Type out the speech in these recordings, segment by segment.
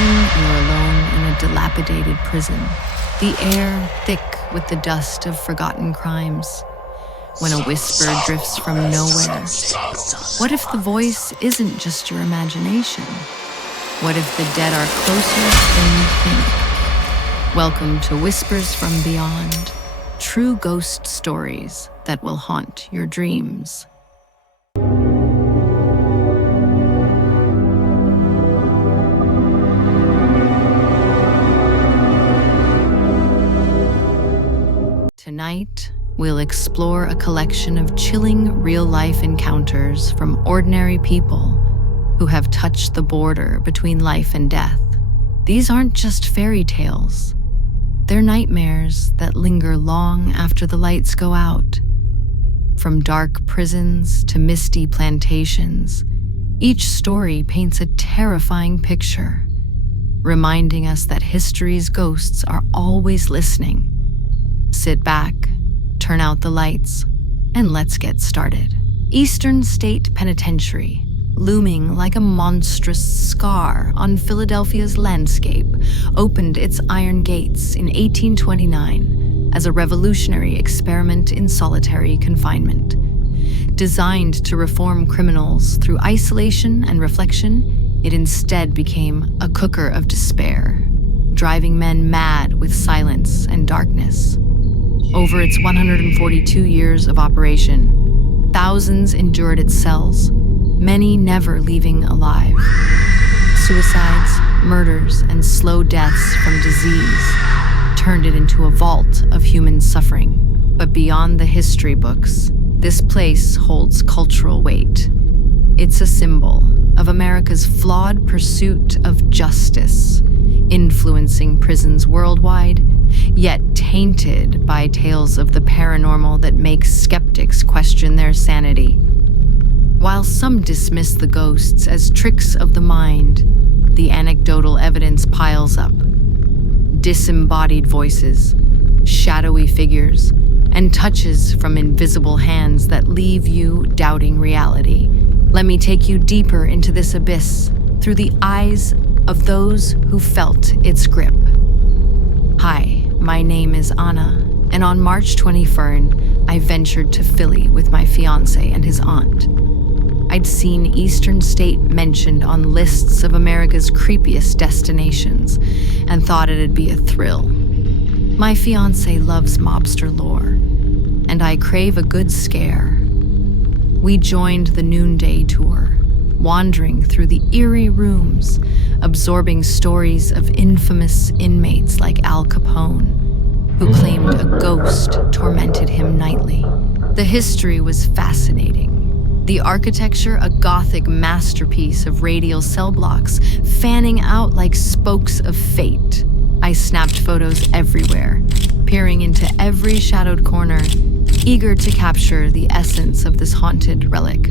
Imagine you're alone in a dilapidated prison, the air thick with the dust of forgotten crimes. When a whisper drifts from nowhere, what if the voice isn't just your imagination? What if the dead are closer than you think? Welcome to Whispers from Beyond, true ghost stories that will haunt your dreams. Tonight, we'll explore a collection of chilling real-life encounters from ordinary people who have touched the border between life and death. These aren't just fairy tales. They're nightmares that linger long after the lights go out. From dark prisons to misty plantations, each story paints a terrifying picture, reminding us that history's ghosts are always listening. Sit back, turn out the lights, and let's get started. Eastern State Penitentiary, looming like a monstrous scar on Philadelphia's landscape, opened its iron gates in 1829 as a revolutionary experiment in solitary confinement. Designed to reform criminals through isolation and reflection, it instead became a cooker of despair, driving men mad with silence and darkness. Over its 142 years of operation, thousands endured its cells, many never leaving alive. Suicides, murders, and slow deaths from disease turned it into a vault of human suffering. But beyond the history books, this place holds cultural weight. It's a symbol of America's flawed pursuit of justice, influencing prisons worldwide, yet tainted by tales of the paranormal that make skeptics question their sanity. While some dismiss the ghosts as tricks of the mind, the anecdotal evidence piles up. Disembodied voices, shadowy figures, and touches from invisible hands that leave you doubting reality. Let me take you deeper into this abyss through the eyes of those who felt its grip. Hi, my name is Anna, and on March 23rd, I ventured to Philly with my fiancé and his aunt. I'd seen Eastern State mentioned on lists of America's creepiest destinations and thought it'd be a thrill. My fiancé loves mobster lore, and I crave a good scare. We joined the noonday tour, wandering through the eerie rooms, absorbing stories of infamous inmates like Al Capone, who claimed a ghost tormented him nightly. The history was fascinating. The architecture, a Gothic masterpiece of radial cell blocks fanning out like spokes of fate. I snapped photos everywhere, peering into every shadowed corner, eager to capture the essence of this haunted relic.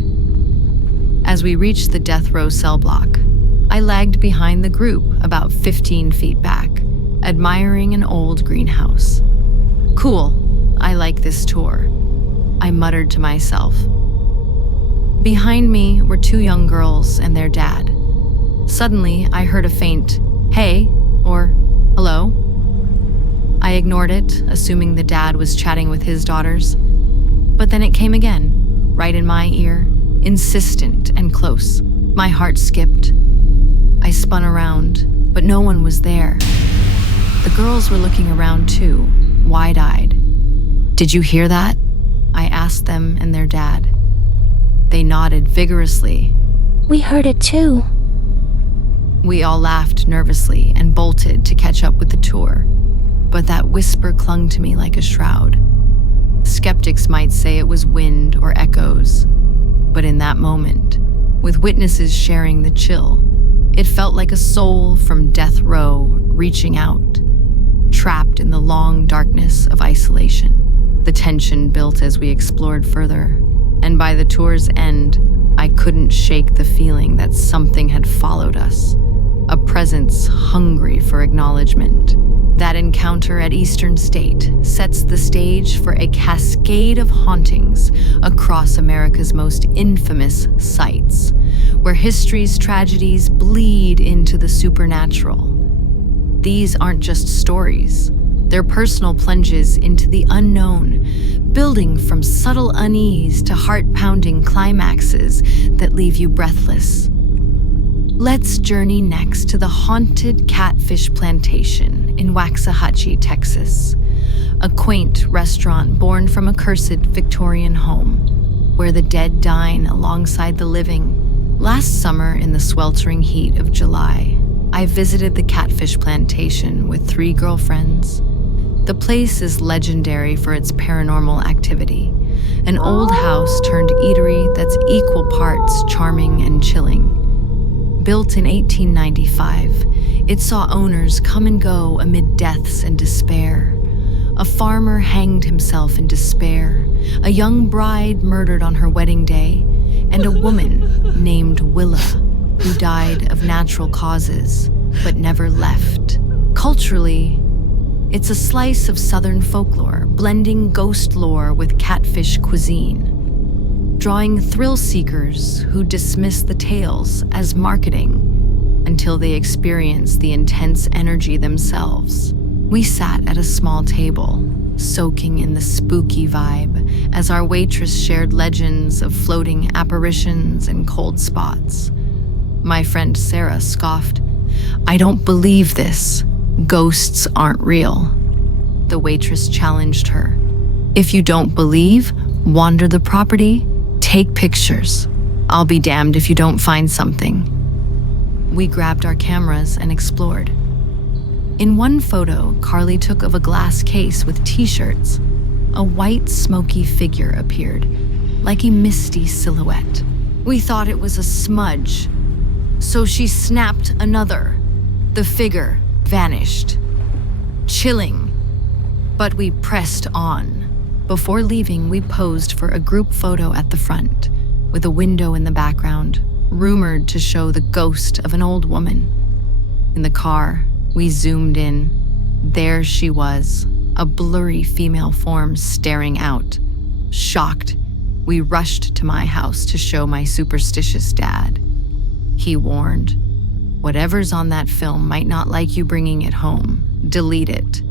As we reached the death row cell block, I lagged behind the group about 15 feet back, admiring an old greenhouse. Cool, I like this tour, I muttered to myself. Behind me were two young girls and their dad. Suddenly, I heard a faint, "Hey," or "Hello." I ignored it, assuming the dad was chatting with his daughters. But then it came again, right in my ear, insistent and close. My heart skipped. I spun around, but no one was there. The girls were looking around too, wide-eyed. "Did you hear that?" I asked them and their dad. They nodded vigorously. "We heard it too." We all laughed nervously and bolted to catch up with the tour, but that whisper clung to me like a shroud. Skeptics might say it was wind or echoes, but in that moment, with witnesses sharing the chill, it felt like a soul from death row reaching out, trapped in the long darkness of isolation. The tension built as we explored further, and by the tour's end, I couldn't shake the feeling that something had followed us, a presence hungry for acknowledgement. That encounter at Eastern State sets the stage for a cascade of hauntings across America's most infamous sites, where history's tragedies bleed into the supernatural. These aren't just stories. They're personal plunges into the unknown, building from subtle unease to heart-pounding climaxes that leave you breathless. Let's journey next to the haunted Catfish Plantation in Waxahachie, Texas, a quaint restaurant born from a cursed Victorian home, where the dead dine alongside the living. Last summer, in the sweltering heat of July, I visited the Catfish Plantation with 3 girlfriends. The place is legendary for its paranormal activity, an old house turned eatery that's equal parts charming and chilling. Built in 1895, it saw owners come and go amid deaths and despair. A farmer hanged himself in despair, a young bride murdered on her wedding day, and a woman named Willa, who died of natural causes, but never left. Culturally, it's a slice of Southern folklore, blending ghost lore with catfish cuisine, drawing thrill seekers who dismiss the tales as marketing until they experience the intense energy themselves. We sat at a small table, soaking in the spooky vibe as our waitress shared legends of floating apparitions and cold spots. My friend Sarah scoffed, "I don't believe this. Ghosts aren't real." The waitress challenged her. "If you don't believe, wander the property, take pictures. I'll be damned if you don't find something." We grabbed our cameras and explored. In one photo Carly took of a glass case with t-shirts, a white smoky figure appeared, like a misty silhouette. We thought it was a smudge, so she snapped another. The figure vanished. Chilling, but we pressed on. Before leaving, we posed for a group photo at the front, with a window in the background, rumored to show the ghost of an old woman. In the car, we zoomed in. There she was, a blurry female form staring out. Shocked, we rushed to my house to show my superstitious dad. He warned, "Whatever's on that film might not like you bringing it home. Delete it."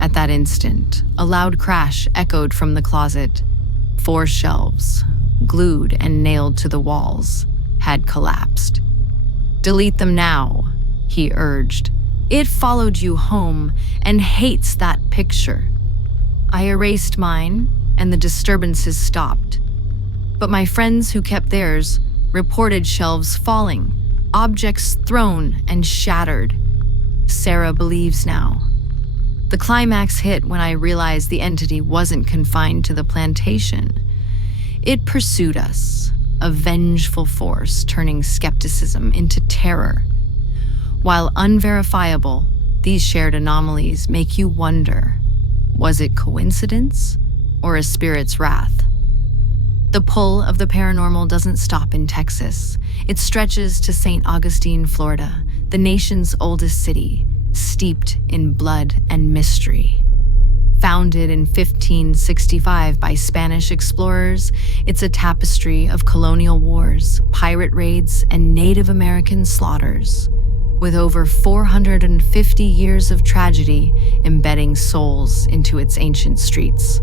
At that instant, a loud crash echoed from the closet. 4 shelves, glued and nailed to the walls, had collapsed. "Delete them now," he urged. "It followed you home and hates that picture." I erased mine, and the disturbances stopped. But my friends who kept theirs reported shelves falling, objects thrown and shattered. Sarah believes now. The climax hit when I realized the entity wasn't confined to the plantation. It pursued us, a vengeful force turning skepticism into terror. While unverifiable, these shared anomalies make you wonder, was it coincidence or a spirit's wrath? The pull of the paranormal doesn't stop in Texas. It stretches to St. Augustine, Florida, the nation's oldest city, steeped in blood and mystery. Founded in 1565 by Spanish explorers, it's a tapestry of colonial wars, pirate raids, and Native American slaughters, with over 450 years of tragedy embedding souls into its ancient streets.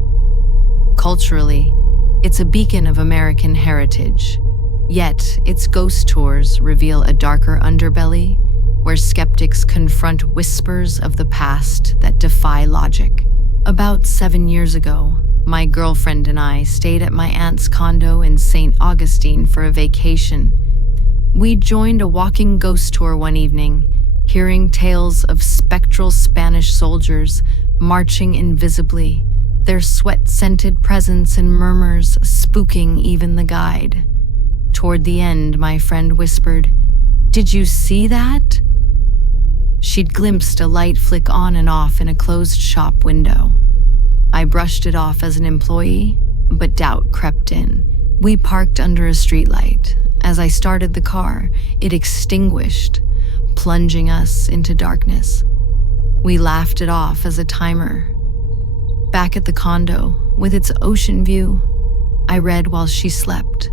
Culturally, it's a beacon of American heritage, yet its ghost tours reveal a darker underbelly where skeptics confront whispers of the past that defy logic. About 7 years ago, my girlfriend and I stayed at my aunt's condo in St. Augustine for a vacation. We joined a walking ghost tour one evening, hearing tales of spectral Spanish soldiers marching invisibly, their sweat-scented presence and murmurs spooking even the guide. Toward the end, my friend whispered, "Did you see that?" She'd glimpsed a light flick on and off in a closed shop window. I brushed it off as an employee, but doubt crept in. We parked under a streetlight. As I started the car, it extinguished, plunging us into darkness. We laughed it off as a timer. Back at the condo, with its ocean view, I read while she slept.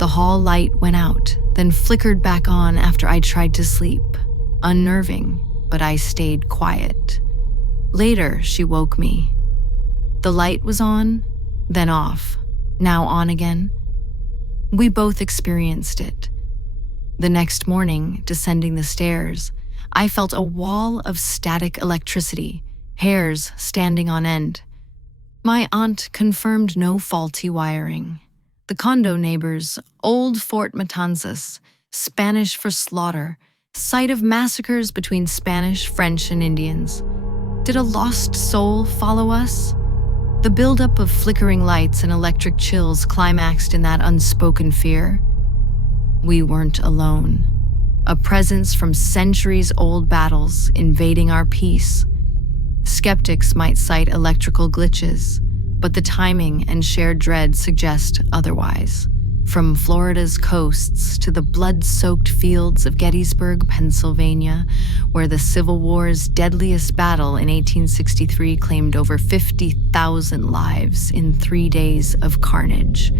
The hall light went out, then flickered back on after I tried to sleep. Unnerving, but I stayed quiet. Later, she woke me. The light was on, then off, now on again. We both experienced it. The next morning, descending the stairs, I felt a wall of static electricity, hairs standing on end. My aunt confirmed no faulty wiring. The condo neighbors, Old Fort Matanzas, Spanish for slaughter, site of massacres between Spanish, French, and Indians. Did a lost soul follow us? The buildup of flickering lights and electric chills climaxed in that unspoken fear. We weren't alone. A presence from centuries-old battles invading our peace. Skeptics might cite electrical glitches, but the timing and shared dread suggest otherwise. From Florida's coasts to the blood-soaked fields of Gettysburg, Pennsylvania, where the Civil War's deadliest battle in 1863 claimed over 50,000 lives in 3 days of carnage.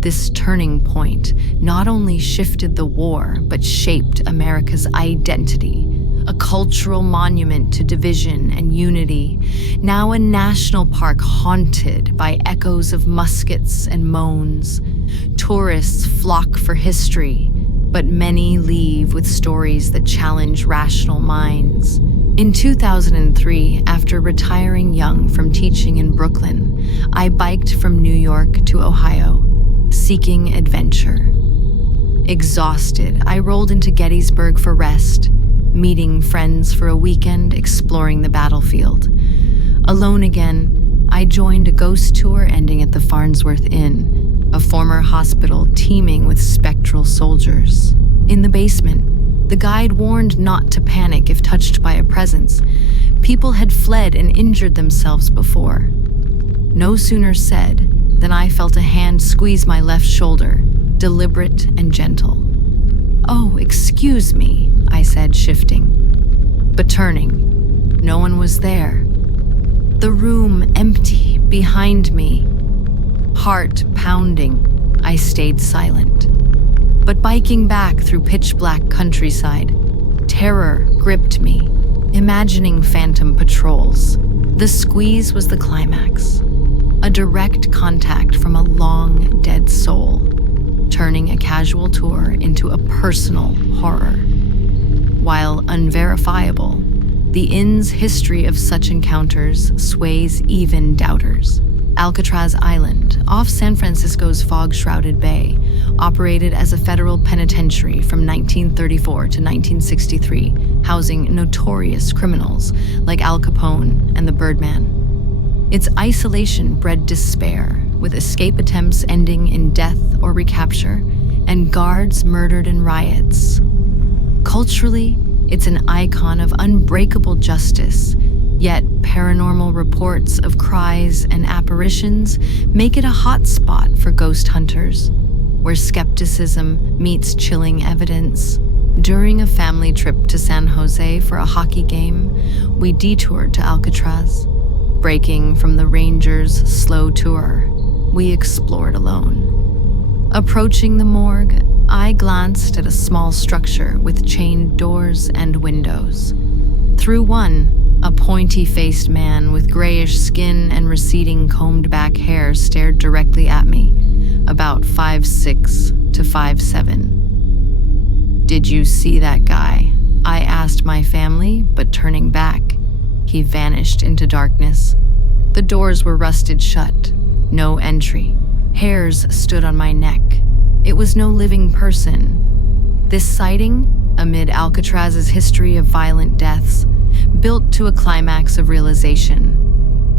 This turning point not only shifted the war, but shaped America's identity. A cultural monument to division and unity, now a national park haunted by echoes of muskets and moans. Tourists flock for history, but many leave with stories that challenge rational minds. In 2003, after retiring young from teaching in Brooklyn, I biked from New York to Ohio, seeking adventure. Exhausted, I rolled into Gettysburg for rest, meeting friends for a weekend, exploring the battlefield. Alone again, I joined a ghost tour ending at the Farnsworth Inn, a former hospital teeming with spectral soldiers. In the basement, the guide warned not to panic if touched by a presence. People had fled and injured themselves before. No sooner said than I felt a hand squeeze my left shoulder, deliberate and gentle. "Oh, excuse me," I said, shifting. But turning, no one was there. The room empty behind me. Heart pounding, I stayed silent. But biking back through pitch-black countryside, terror gripped me, imagining phantom patrols. The squeeze was the climax. A direct contact from a long dead soul, turning a casual tour into a personal horror. While unverifiable, the inn's history of such encounters sways even doubters. Alcatraz Island, off San Francisco's fog-shrouded bay, operated as a federal penitentiary from 1934 to 1963, housing notorious criminals like Al Capone and the Birdman. Its isolation bred despair, with escape attempts ending in death or recapture, and guards murdered in riots. Culturally, it's an icon of unbreakable justice, yet paranormal reports of cries and apparitions make it a hot spot for ghost hunters, where skepticism meets chilling evidence. During a family trip to San Jose for a hockey game, we detoured to Alcatraz. Breaking from the Rangers' slow tour, we explored alone. Approaching the morgue, I glanced at a small structure with chained doors and windows. Through one, a pointy-faced man with grayish skin and receding combed-back hair stared directly at me, about 5'6" to 5'7". "Did you see that guy?" I asked my family, but turning back, he vanished into darkness. The doors were rusted shut. No entry. Hairs stood on my neck. It was no living person. This sighting, amid Alcatraz's history of violent deaths, built to a climax of realization.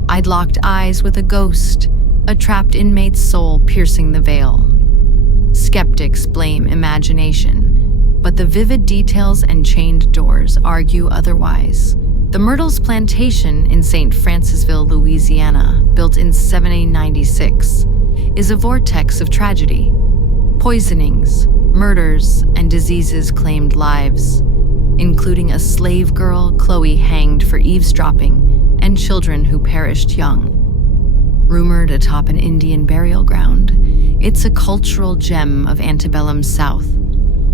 I'd locked eyes with a ghost, a trapped inmate's soul piercing the veil. Skeptics blame imagination, but the vivid details and chained doors argue otherwise. The Myrtles Plantation in St. Francisville, Louisiana, built in 1796, is a vortex of tragedy. Poisonings, murders, and diseases claimed lives, including a slave girl, Chloe, hanged for eavesdropping, and children who perished young. rumored atop an Indian burial ground. It's a cultural gem of antebellum South,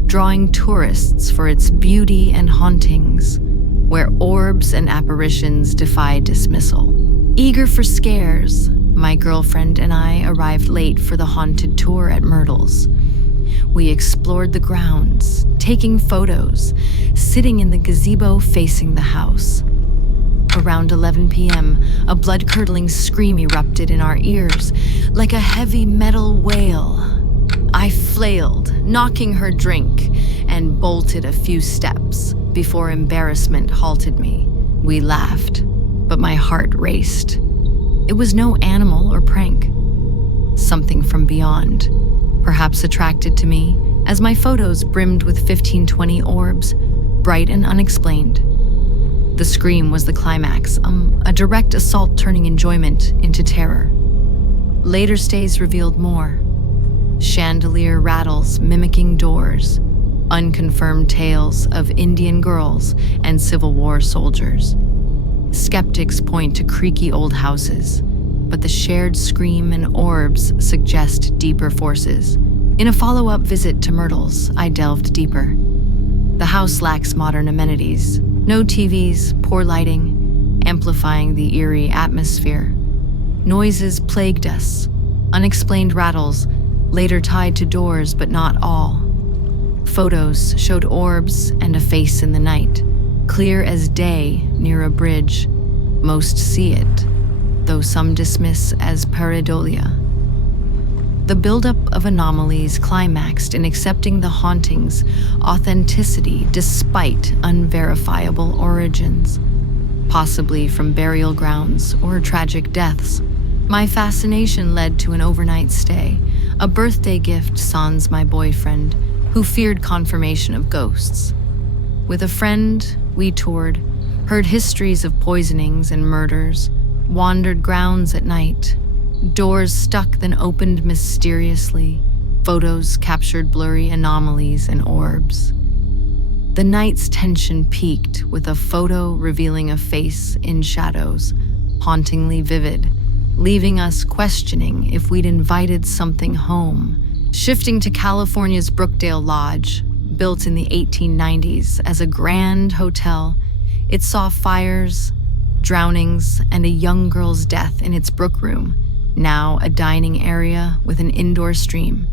drawing tourists for its beauty and hauntings, where orbs and apparitions defy dismissal. Eager for scares, my girlfriend and I arrived late for the haunted tour at Myrtles. We explored the grounds, taking photos, sitting in the gazebo facing the house. Around 11 p.m., a blood-curdling scream erupted in our ears, like a heavy metal wail. I flailed, knocking her drink, and bolted a few steps before embarrassment halted me. We laughed, but my heart raced. It was no animal or prank. Something from beyond, perhaps attracted to me, as my photos brimmed with 1520 orbs, bright and unexplained. The scream was the climax, a direct assault turning enjoyment into terror. Later stays revealed more. Chandelier rattles mimicking doors, unconfirmed tales of Indian girls and Civil War soldiers. Skeptics point to creaky old houses, but the shared scream and orbs suggest deeper forces. In a follow-up visit to Myrtles, I delved deeper. The house lacks modern amenities. No TVs, poor lighting, amplifying the eerie atmosphere. Noises plagued us. Unexplained rattles, later tied to doors but not all. Photos showed orbs and a face in the night, clear as day near a bridge. Most see it, though some dismiss as pareidolia. The buildup of anomalies climaxed in accepting the hauntings' authenticity despite unverifiable origins, possibly from burial grounds or tragic deaths. My fascination led to an overnight stay, a birthday gift sans my boyfriend, who feared confirmation of ghosts. With a friend, we toured, heard histories of poisonings and murders, wandered grounds at night. Doors stuck then opened mysteriously. Photos captured blurry anomalies and orbs. The night's tension peaked with a photo revealing a face in shadows, hauntingly vivid, leaving us questioning if we'd invited something home. Shifting to California's Brookdale Lodge, built in the 1890s as a grand hotel, it saw fires, drownings, and a young girl's death in its brook room, now a dining area with an indoor stream.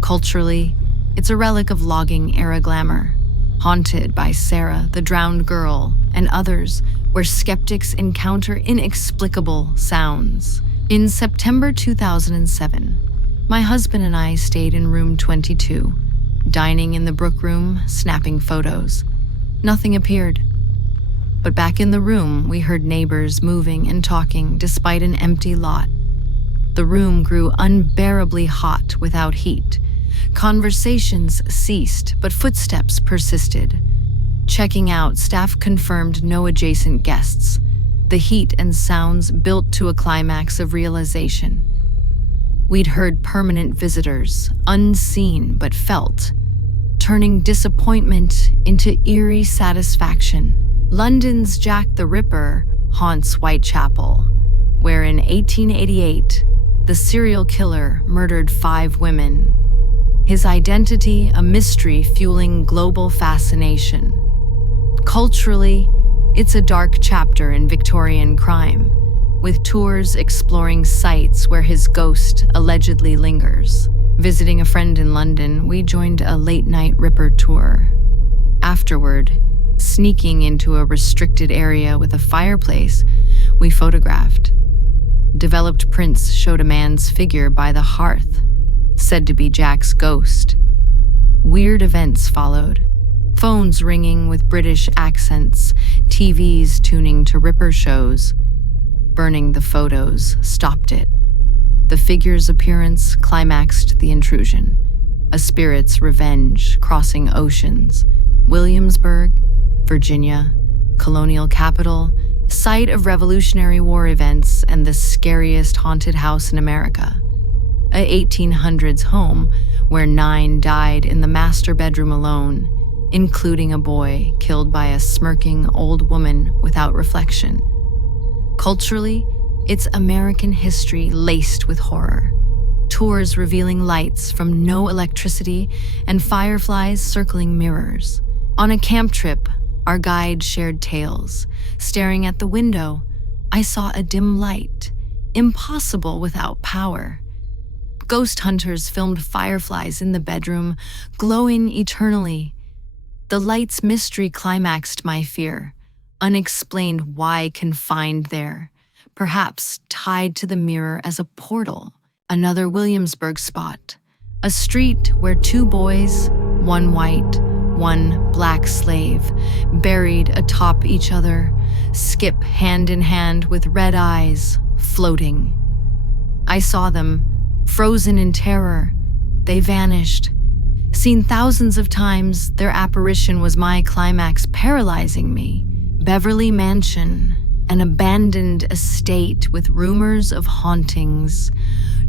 Culturally, it's a relic of logging era glamour, haunted by Sarah, the drowned girl, and others, where skeptics encounter inexplicable sounds. In September 2007, my husband and I stayed in room 22, dining in the brook room, snapping photos. Nothing appeared. But back in the room, we heard neighbors moving and talking despite an empty lot. The room grew unbearably hot without heat. Conversations ceased, but footsteps persisted. Checking out, staff confirmed no adjacent guests. The heat and sounds built to a climax of realization. We'd heard permanent visitors, unseen but felt, turning disappointment into eerie satisfaction. London's Jack the Ripper haunts Whitechapel, where in 1888, the serial killer murdered 5 women. His identity a mystery fueling global fascination. Culturally, it's a dark chapter in Victorian crime, with tours exploring sites where his ghost allegedly lingers. Visiting a friend in London, we joined a late-night Ripper tour. Afterward, sneaking into a restricted area with a fireplace, we photographed. Developed prints showed a man's figure by the hearth, said to be Jack's ghost. Weird events followed. Phones ringing with British accents, TVs tuning to Ripper shows. Burning the photos stopped it. The figure's appearance climaxed the intrusion. A spirit's revenge crossing oceans. Williamsburg, Virginia, colonial capital, site of Revolutionary War events and the scariest haunted house in America. A 1800s home where 9 died in the master bedroom alone, including a boy killed by a smirking old woman without reflection. Culturally, It's American history laced with horror. Tours revealing lights from no electricity and fireflies circling mirrors. On a camp trip, our guide shared tales. Staring at the window, I saw a dim light, impossible without power. Ghost hunters filmed fireflies in the bedroom, glowing eternally. The light's mystery climaxed my fear, unexplained why confined there, perhaps tied to the mirror as a portal. Another Williamsburg spot, a street where two boys, one white, one black slave, buried atop each other, skip hand in hand with red eyes, floating. I saw them, frozen in terror. They vanished. Seen thousands of times, their apparition was my climax, paralyzing me. Beverly Mansion, an abandoned estate with rumors of hauntings,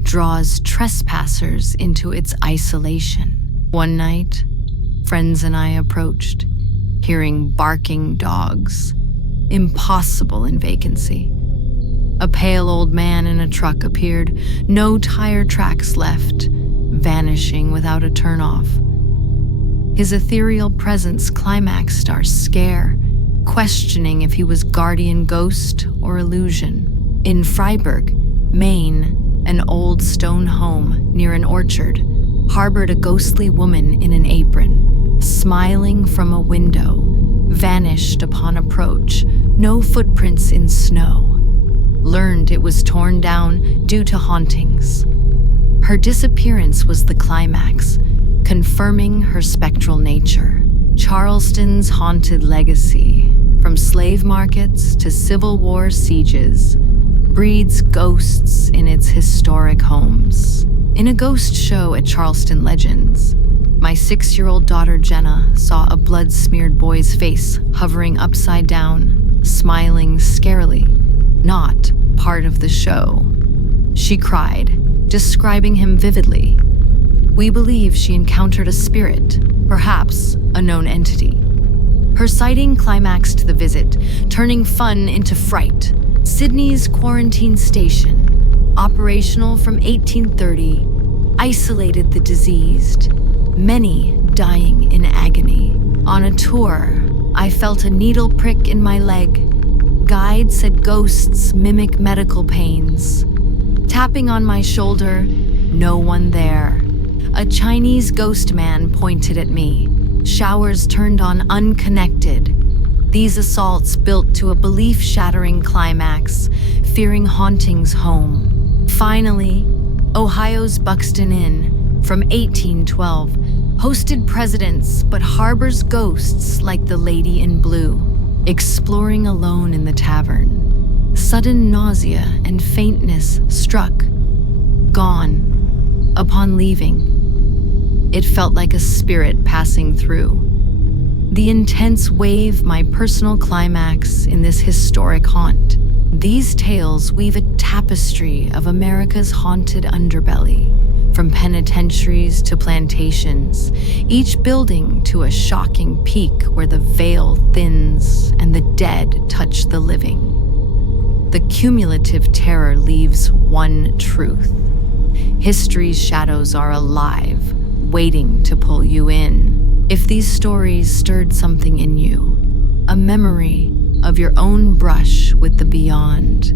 draws trespassers into its isolation. One night, friends and I approached, hearing barking dogs. Impossible in vacancy. A pale old man in a truck appeared, no tire tracks left, vanishing without a turnoff. His ethereal presence climaxed our scare, questioning if he was guardian ghost or illusion. In Fryeburg, Maine, an old stone home near an orchard harbored a ghostly woman in an apron, smiling from a window, vanished upon approach, no footprints in snow. Learned it was torn down due to hauntings. Her disappearance was the climax, confirming her spectral nature. Charleston's haunted legacy, from slave markets to Civil War sieges, breeds ghosts in its historic homes. In a ghost show at Charleston Legends, my 6-year-old daughter Jenna saw a blood-smeared boy's face hovering upside down, smiling scarily, not part of the show. She cried, describing him vividly. We believe she encountered a spirit, perhaps a known entity. Her sighting climaxed the visit, turning fun into fright. Sydney's quarantine station, operational from 1830, isolated the diseased, many dying in agony. On a tour, I felt a needle prick in my leg. Guide said ghosts mimic medical pains. Tapping on my shoulder, no one there. A Chinese ghost man pointed at me. Showers turned on unconnected. These assaults built to a belief-shattering climax, fearing hauntings home. Finally, Ohio's Buxton Inn, from 1812, hosted presidents but harbors ghosts like the Lady in Blue. Exploring alone in the tavern, sudden nausea and faintness struck. Gone. Upon leaving, it felt like a spirit passing through. The intense wave, my personal climax in this historic haunt. These tales weave a tapestry of America's haunted underbelly, from penitentiaries to plantations, each building to a shocking peak where the veil thins and the dead touch the living. The cumulative terror leaves one truth. History's shadows are alive, waiting to pull you in. If these stories stirred something in you, a memory of your own brush with the beyond,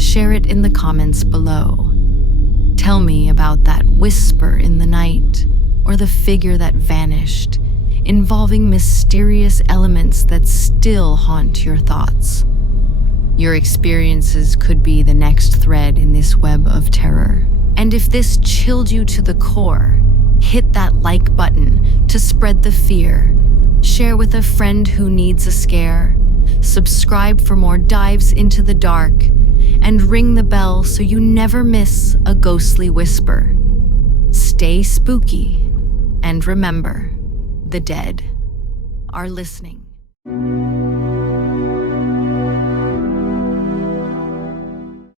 share it in the comments below. Tell me about that whisper in the night or the figure that vanished, involving mysterious elements that still haunt your thoughts. Your experiences could be the next thread in this web of terror. And if this chilled you to the core, hit that like button to spread the fear. Share with a friend who needs a scare. Subscribe for more dives into the dark. And ring the bell so you never miss a ghostly whisper. Stay spooky. And remember, the dead are listening.